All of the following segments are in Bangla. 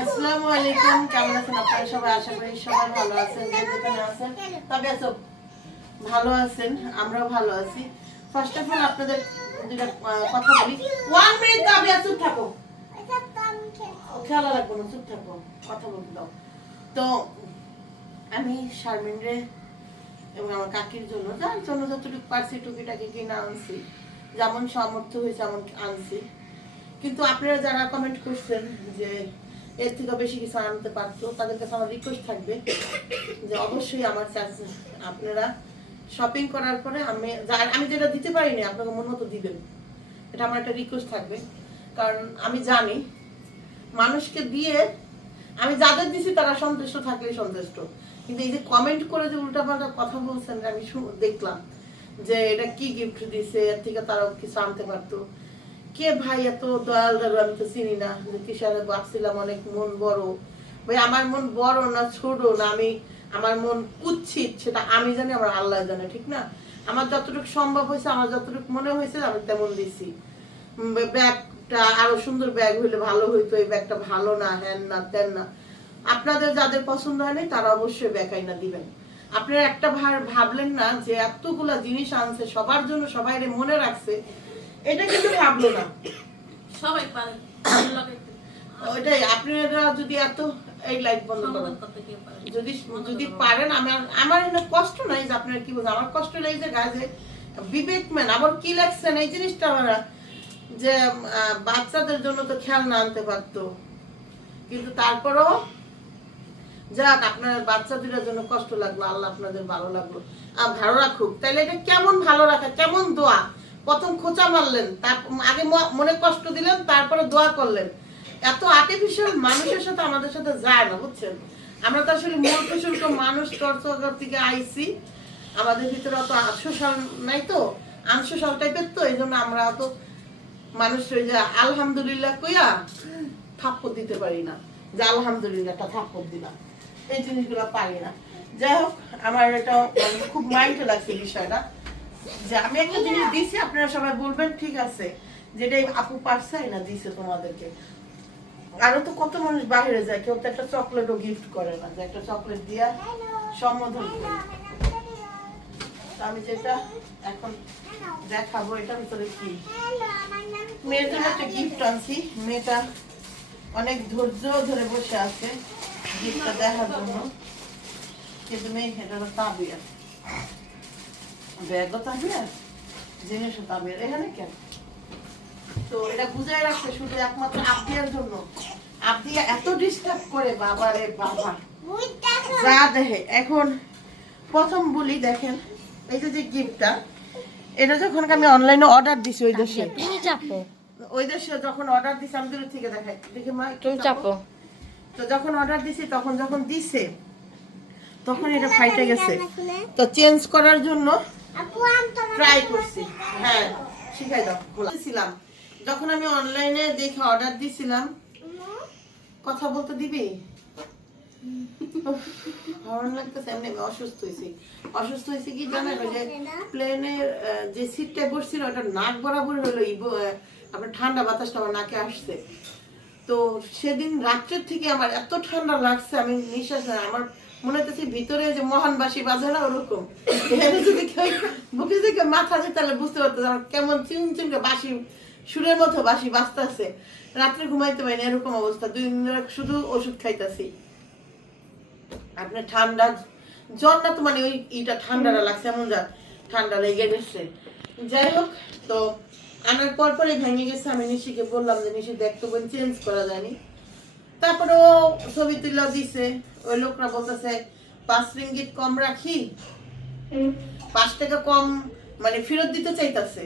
আসসালামু আলাইকুম, কেমন আছেন আপনারা সবাই? আশা করি সবাই ভালো আছেন আছেন। তবে ভালো আছেন, আমরাও ভালো আছি। ফার্স্ট অফ অল আপনাদের কথা বলি। ওয়ান মিনিট চুপ থাকো। না, চুপ থাকো, কথা তো, আমি শারমিনরে এবং আমার কাকির জন্য, যার জন্য যতটুকু পারছি, টুকিটাকি কিনে আনছি। যেমন সামর্থ্য হয়েছে এমন আনছি। কিন্তু আপনারা যারা কমেন্ট করছেন যে এর থেকে বেশি কিছু আনতে পারতো। তাদের কাছে আমার রিকোয়েস্ট থাকবে যে অবশ্যই আমার চার্জ আপনারা শপিং করার পরে আমি আমি যেটা দিতে পারিনি, আপনাকে মন মতো দিবেন। এটা আমার একটা রিকোয়েস্ট থাকবে। কারণ আমি জানি, মানুষকে দিয়ে আমি যাদের দিছি তারা সন্তুষ্ট থাকলেই সন্তুষ্ট। কিন্তু এই যে কমেন্ট করে যে উল্টাপাল্টা কথা বলছেন, আমি দেখলাম যে এটা কি গিফট দিছে, এর থেকে তারাও কিছু আনতে পারতো। কে ভাই এত দয়াল দারু আমি তো চিনি না। যে ভাবছিলাম অনেক মন বড়। ভাই, আমার মন বড় না ছোট না, আমি, আমার মন কুচ্ছিত, সেটা আমি জানি, আমার আল্লাহ জানে, ঠিক না? আমার যতটুকু সম্ভব হয়েছে, আমার যতটুকু মনে হয়েছে, আমি তেমন দিছি। ব্যাগটা আরও সুন্দর ব্যাগ হইলে ভালো হইতো, এই ব্যাগটা ভালো না, হ্যান না তেন না। আপনাদের যাদের পছন্দ হয়নি তারা অবশ্যই ব্যাগ না দিবেন। আপনারা একটা ভাবলেন না যে এতগুলা জিনিস আনছে, সবার জন্য সবাই মনে রাখছে এটা কিন্তু ভাবলো না। সবাই পারে। ওইটাই আপনারা যদি এত এই লাইট বন্ধ করেন না। যদি যদি পারেন আমার আমার এখানে কষ্ট নাই যে আপনারা কি বলছেন? আমার কষ্ট নাই যে গাছে বিবেকম্যান আবার কি লাগছেন এই জিনিসটা আমরা যে বাচ্চাদের জন্য তো খেলনা আনতে পারতো। কিন্তু তারপরও যাক আপনার বাচ্চা দুটার জন্য কষ্ট লাগল আল্লাহ আপনাদের ভালো লাগল। আর ভালো রাখুক। তাহলে এটা কেমন ভালো রাখা? কেমন দোয়া? প্রথম খোঁচা মারলেন, তার আগে মনে কষ্ট দিলেন, তারপরে দোয়া করলেন। এত আর্টিফিশিয়াল মানুষের সাথে আমাদের সাথে যায় না, বুঝছেন? আমরা তো আসলে মূল শুল্ক মানুষ চর্চা থেকে আইছি। আমাদের ভিতরে অত আংশসাল নাই তো আংশসাল টাইপের তো, এই জন্য আমরা অত মানুষ ওই যে আলহামদুলিল্লাহ কইয়া থাপ্পড় দিতে পারি না, যে আলহামদুলিল্লাহ একটা থাপ্পড় দিলাম, এই জিনিসগুলো পারি না। যাই হোক, আমার এটা খুব মাইন্ডে লাগছে বিষয়টা। যে আমি একটা জিনিস দিছি আপনারা সবাই বলবেন ঠিক আছে। যেটাই আপু পারছে না দিছে তোমাদেরকে। আরও তো কত মানুষ বাইরে যায় কেউ তো একটা চকলেটও গিফট করে না যে একটা চকলেট দিয়া সম্বোধন আমি যেটা এখন দেখাবো এটার ভিতরে কি? জন্য একটা গিফট আনছি। মেয়েটা অনেক ধৈর্য ধরে বসে আছে গিফটটা দেখার জন্য। কিন্তু মেয়ে এটা হলো তাবিয়া। ব্যাগও তাবিয়া জিনিসও তাবিয়া এখানে কেন তো এটা বুঝাই রাখছে শুধু একমাত্র আবদিয়ার জন্য। আবদিয়া এত ডিস্টার্ব করে বাবা রে বাবা। যা দেখে। এখন প্রথম বলি দেখেন এই যে যে গিফটটা এটা যখন আমি অনলাইনে অর্ডার দিছি ওই দেশে। তুমি চাপো। ওই দেশে যখন অর্ডার দিছি আমি দূর থেকে দেখাই। দেখি মা একটু তুমি চাপো। তো যখন অর্ডার দিছি তখন যখন দিছে তখন এটা ফাইটে গেছে। তো চেঞ্জ করার জন্য ট্রাই করছি। হ্যাঁ শিখাই দাও। বলেছিলাম যখন আমি অনলাইনে দেখে অর্ডার দিছিলাম কথা বলতে দিবি? হরণ লাগতেছে এমনি আমি অসুস্থ হয়েছি। অসুস্থ হয়েছি কি জানেন যে প্লেনের যে সিটটা বসছিল ওটা নাক বরাবর হলো আপনার ঠান্ডা বাতাসটা আমার নাকে আসছে। তো সেদিন রাত্রের থেকে আমার এত ঠান্ডা লাগছে আমি নিঃশ্বাস। আমার মনে হচ্ছে ভিতরে যে বাজে না ওরকম। থেকে মাথা তাহলে বুঝতে পারতো কেমন বাসি সুরের মতো বাসি বাঁচতেছে রাত্রে ঘুমাইতে পারি এরকম অবস্থা। দুই দিন ধরে শুধু ওষুধ খাইতেছি। আপনার ঠান্ডা, জ্বর না তো মানে ওই ইটা ঠান্ডাটা লাগছে, এমন যা ঠান্ডা লেগে গেছে। যাই হোক, তো আনার পর পরে ভেঙে গেছে। আমি নিশিকে বললাম যে, নিশি দেখতে চেঞ্জ করা যায়নি। তারপরে ও ছবি তুলে দিছে ওই লোকরা বলতেছে পাঁচ রিঙ্গিট কম রাখি। পাঁচ টাকা কম মানে ফেরত দিতে চাইতাছে।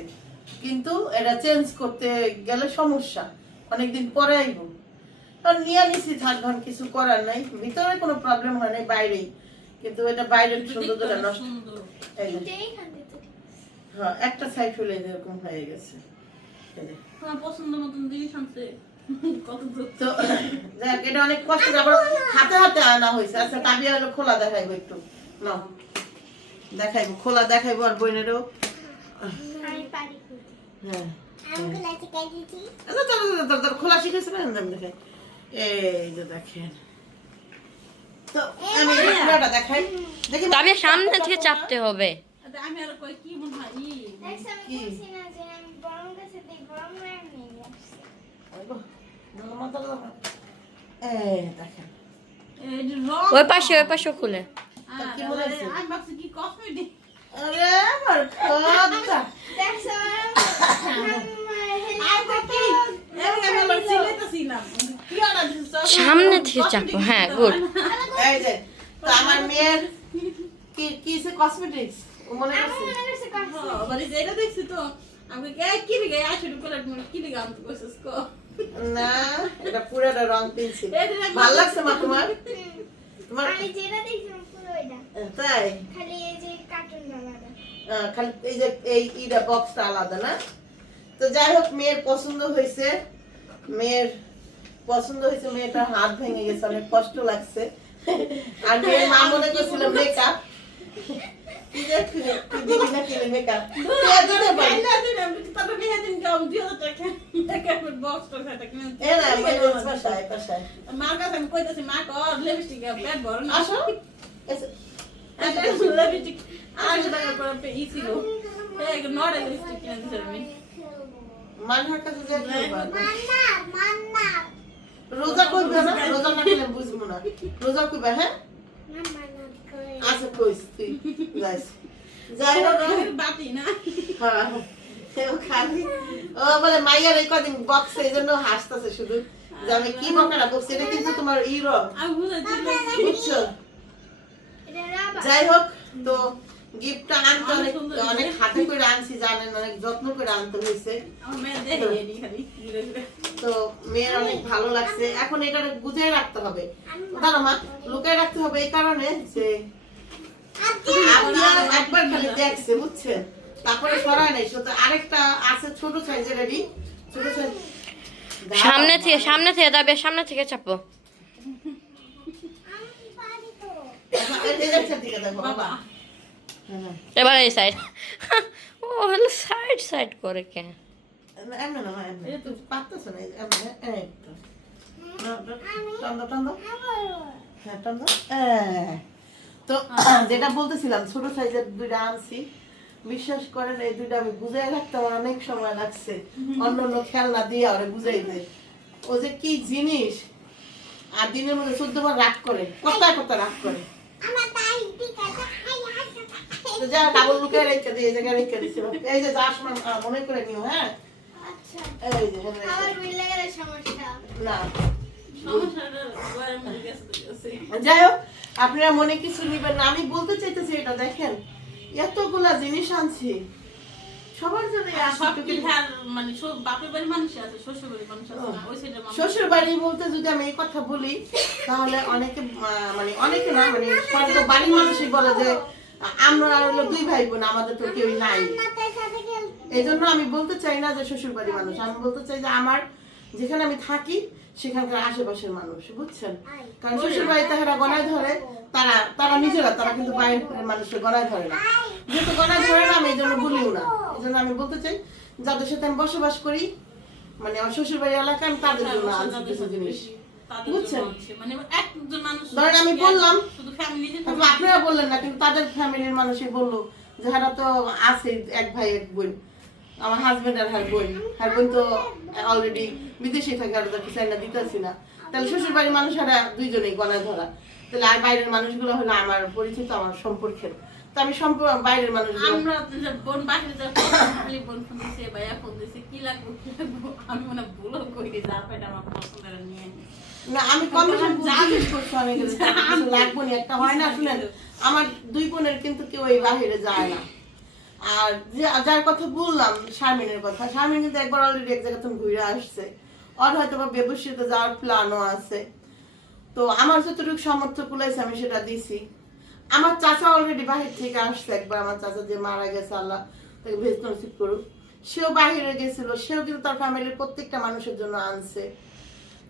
কিন্তু এটা চেঞ্জ করতে গেলে সমস্যা অনেকদিন পরে আইব। আর নিয়ে নিছি থাক ঘন কিছু করার নাই। ভিতরে কোনো প্রবলেম হয় নাই বাইরেই। কিন্তু এটা বাইরের সৌন্দর্যটা নষ্ট। হ্যাঁ একটা সাইড হলে এরকম হয়ে গেছে। পছন্দ মতন জিনিস আনছে। তো যাক এটা অনেক কষ্ট আবার হাতে হাতে আনা হয়েছে। আচ্ছা তাবিয়া হলো খোলা দেখাইবো একটু। নাও দেখাইবো খোলা দেখাইবো আর বইনেরও। হ্যাঁ আচ্ছা, খোলা শিখেছে না দেখাই। এই যে দেখেন। আমি দেখাই। দেখি তবে সামনে থেকে চাপতে হবে। আচ্ছা, আমি আর কই কি মনে হয়? কি? দেখেন ওই পাশে ওই পাশে খুলে। মনে সামনে থেকে চাপো, হ্যাঁ, good. এই যে তো আমার মেয়ের কি কি সে কসমেটিক্স মনে করছে। এটা দেখছি তো আমি গায়ে কি রে গায়ে আসলে কি রে গাম তো কইছিস কো না এটা পুরোটা রং পেন্সিল ভালো লাগছে মা তোমার? তোমার আমি যেটা দেখছিলাম পুরো এটা। তাই? খালি এই যে কার্টুন বানানো আহ, খালি এই যে এই ইটা বক্সটা আলাদা না? তো যাই হোক মেয়ের পছন্দ হয়েছে। মেয়ের পছন্দ হয়েছে মেয়েটার হাত ভেঙে গেছে অনেক কষ্ট লাগছে। আর মেয়ের মা মনে করছিল মেকআপ মার কাছে আমি কইতাছি মা কর লিপস্টিক পেট ভর না আসো লিপস্টিক আড়াইশো টাকা করে ই ছিল এই লিপস্টিক কিনে দিছে আমি মানহার কাছে যে মান্না মান্না রোজা করবে না রোজা না বুঝব না রোজা করবে হ্যাঁ না মান্না করে তুই যাইস যাই হোক বাতি না হ্যাঁ, খালি। ও বলে মাইয়ার এই কদিন বক্স এই জন্য হাসতেছে শুধু। যে আমি কি বকাটা বকছি এটা কিন্তু তোমার ই রং আমি বুঝাচ্ছি বুঝছ? যাই হোক তো গিফটটা আনতে অনেক। হাতে করে আনছি জানেন অনেক যত্ন করে আনতে হয়েছে। তো মেয়ের অনেক ভালো লাগছে। এখন এটা গুছিয়ে রাখতে হবে। দাঁড়া মা লুকায় রাখতে হবে এই কারণে যে একবার খালি দেখছে বুঝছেন তারপরে সরায় নাই শুধু আরেকটা আছে ছোট সাইজের রেডি? ছোট সাইজ সামনে থেকে সামনে থেকে তবে সামনে থেকে চাপো। হ্যাঁ। এবার এই সাইড ও হলো সাইড সাইড করে কেন? টান টান হ্যাঁ, টান। তো যেটা বলতেছিলাম ছোট সাইজের দুইটা আনছি। বিশ্বাস করেন এই দুইটা আমি বুঝাই রাখতে আমার অনেক সময় লাগছে। অন্য অন্য খেলনা দিয়ে ওরে বুঝাইতে ও যে কি জিনিস? আর দিনের মধ্যে চোদ্দ বার রাগ করে। কোথায় কোথায় রাগ করে? আমার তাই ঠিক আছে হাই হাই তো যা ডাবল লুকে রেখে দিয়ে এই জায়গায় রেখে দিছিল এই যে যার মনে করে নিও হ্যাঁ? আচ্ছা। এই যে হ্যাঁ, না। যাই হোক আপনারা মনে কিছু নিবেন না। আমি বলতে চাইতেছি এটা দেখেন এতগুলা জিনিস আনছি। সবার জন্য মানে বাপের বাড়ির মানুষ আছে শ্বশুর বাড়ির মানুষ। আছে বাড়ি বলতে যদি আমি এই কথা বলি তাহলে অনেকে মানে অনেকে না মানে বাড়ির মানুষই বলে যে আমরা হলো দুই ভাই বোন আমাদের তো কেউই নাই। এই জন্য আমি বলতে চাই না যে শ্বশুর বাড়ি মানুষ আমি বলতে চাই যে আমার যেখানে আমি থাকি সেখানকার আশেপাশের মানুষ বুঝছেন? কারণ শ্বশুর বাড়ি তাহারা গনায় ধরে তারা তারা নিজেরা তারা কিন্তু বাইরের মানুষকে গনায় ধরে না। যেহেতু গনায় ধরে না আমি এই জন্য বলিও না। এই জন্য আমি বলতে চাই যাদের সাথে আমি বসবাস করি মানে আমার শ্বশুর বাড়ি এলাকায় আমি তাদের জন্য আনছি কিছু জিনিস। বুঝছেন? মানে একজন মানুষ ধরেন আমি বললাম, শুধু আপনারা বললেন না কিন্তু তাদের ফ্যামিলির মানুষই বলল যারা তো আছে এক ভাই এক বোন। আমার হাজবেন্ড আর হার বোন। হার বোন তো অলরেডি বিদেশে থাকে আর ওদেরকে চাই না দিতেছি না। তাহলে শ্বশুর বাড়ির মানুষেরা দুইজনেই গলায় ধরা। তাহলে আর বাইরের মানুষগুলো হলো আমার পরিচিত আমার সম্পর্কের। তো আমি সম্পর্ক বাইরের মানুষগুলো আমরা বোন যাব খালি বোন ফোন দিছে ভাইয়া ফোন দিছে কি লাগবে কি লাগবে? আমি মনে ভুলও করি যা আমার পছন্দের নিয়ে। না আমি কম বেশি জিজ্ঞেস করছি অনেকে লাগবে না একটা হয় না শুনেন। আমার দুই বোনের কিন্তু কেউ এই বাহিরে যায় না। আর যার কথা বললাম, শারমিনের কথা, শারমিন কিন্তু একবার অলরেডি এক জায়গা থেকে ঘুরে আসছে। ওর হয়তো বা ব্যবসায়ীতে যাওয়ার প্ল্যানও আছে। তো আমার যতটুকু সামর্থ্য কুলাইছে আমি সেটা দিছি। আমার চাচা অলরেডি বাহির থেকে আসছে একবার, আমার চাচা যে মারা গেছে, আল্লাহ তাকে ভেজ নসিব করুক। সেও বাহিরে গেছিল, সেও কিন্তু তার ফ্যামিলির প্রত্যেকটা মানুষের জন্য আনছে।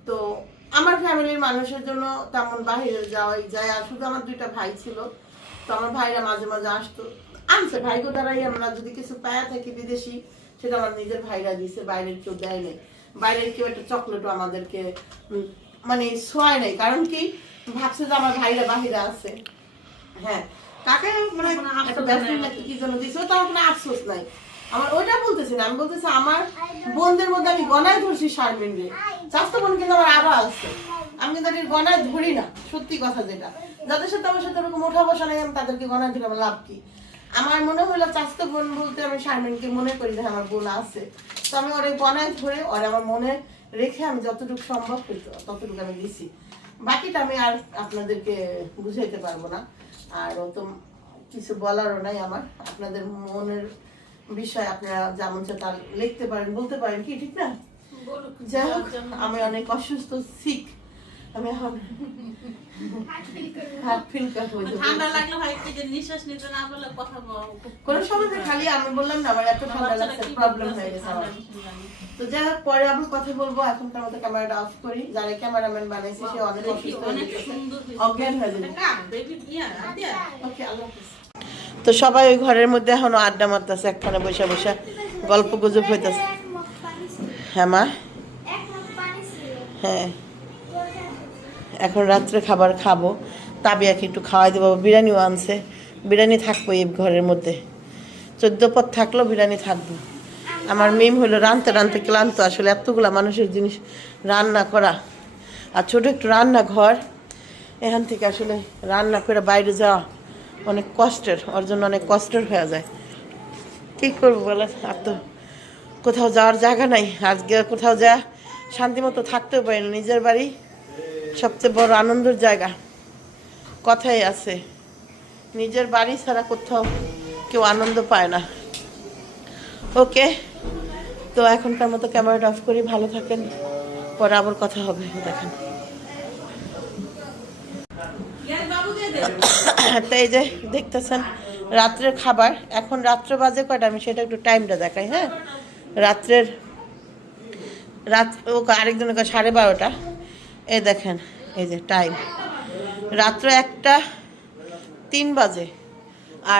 তো আমার ফ্যামিলির মানুষের জন্য তেমন বাহিরে যাওয়াই যায়, আর শুধু আমার দুইটা ভাই ছিল। তো আমার ভাইরা মাঝে মাঝে আসতো। আনছে ভাইগো দ্বারাই আমরা যদি কিছু পায়া থাকি বিদেশি সেটা আমার নিজের ভাইরা দিছে বাইরের কেউ দেয় নাই। বাইরের কেউ একটা চকলেটও আমাদেরকে মানে শোয়ায় নাই। কারণ কি? ভাবছে যে আমার ভাইরা বাহিরে আছে। হ্যাঁ। কাকে মানে একটা ব্যস্ত নাকি কি জন্য দিছে? ওটা কোনো আফসোস নাই। আমার ওইটা বলতেছি না। আমি বলতেছি আমার বোনদের মধ্যে আমি গনায় ধরছি শারমিন রে। চাষতো বোন কিন্তু আমার আরও আছে। আমি কিন্তু এটির গনায় ধরি না। সত্যি কথা যেটা। যাদের সাথে আমার সাথে ওরকম ওঠা বসা নাই আমি তাদেরকে গনায় ধরে আমার লাভ কি? আমার মনে হলো চাষতো বোন বলতে আমি শারমিনকে মনে করি যে আমার বোন আছে। তো আমি ওরে গনায় ধরে ওরে আমার মনে রেখে আমি যতটুকু সম্ভব হইতো ততটুকু আমি দিছি। বাকিটা আমি আর আপনাদেরকে বুঝাইতে পারব না। আর অত কিছু বলারও নাই আমার। আপনাদের মনের বিষয় আপনারা যেমন তা লিখতে পারেন বলতে পারেন কি ঠিক না? যাই হোক আমি অনেক অসুস্থ শিখ আমি এখন ঠান্ডা লাগলে কি যে নিঃশ্বাস নিতে না পারলে কথা বল। কোনো তো খালি আমি বললাম না আমার এত ঠান্ডা লাগছে প্রবলেম হয়ে গেছে আমার। তো যাই হোক পরে আবার কথা বলব এখনকার মতো ক্যামেরাটা অফ করি। যারা ক্যামেরাম্যান বানাইছে সে অনেক অসুস্থ হয়ে গেছে। অজ্ঞান হয়ে যাবে। বেবি ইয়া আদিয়া ওকে আল্লাহ তো সবাই ওই ঘরের মধ্যে এখনও আড্ডা মারতেছে একখানে বসে বসে গল্প গুজব হইতেছে। হ্যাঁ মা। হ্যাঁ। এখন রাত্রে খাবার খাব। তাবিয়াকে একটু খাওয়াই দেবো বিরিয়ানিও আনছে। বিরিয়ানি থাকব এই ঘরের মধ্যে। চোদ্দ পথ থাকলেও বিরিয়ানি থাকব। আমার মেম হলো রানতে রানতে ক্লান্ত, আসলে এতগুলা মানুষের জিনিস রান্না করা। আর ছোট একটু রান্না ঘর এখান থেকে আসলে রান্না করে বাইরে যাওয়া অনেক কষ্টের, ওর জন্য অনেক কষ্টের হয়ে যায়। কী করব বলে আর তো কোথাও যাওয়ার জায়গা নাই। আজকে কোথাও যা শান্তি মতো থাকতেও পারি না, নিজের বাড়ি। সবচেয়ে বড় আনন্দের জায়গা। কথাই আছে, নিজের বাড়ি ছাড়া কোথাও কেউ আনন্দ পায় না। ওকে, তো এখনকার মতো ক্যামেরাটা অফ করি, ভালো থাকেন, পরে আবার কথা হবে, দেখেন। তো এই যে দেখতেছেন, রাত্রের খাবার, এখন রাত্র বাজে কয়টা? আমি সেটা একটু টাইমটা দেখাই হ্যাঁ? রাত্রের, রাত, ও আরেকজনের সাড়ে বারোটা। এই দেখেন এই যে টাইম রাত্র একটা তিন বাজে।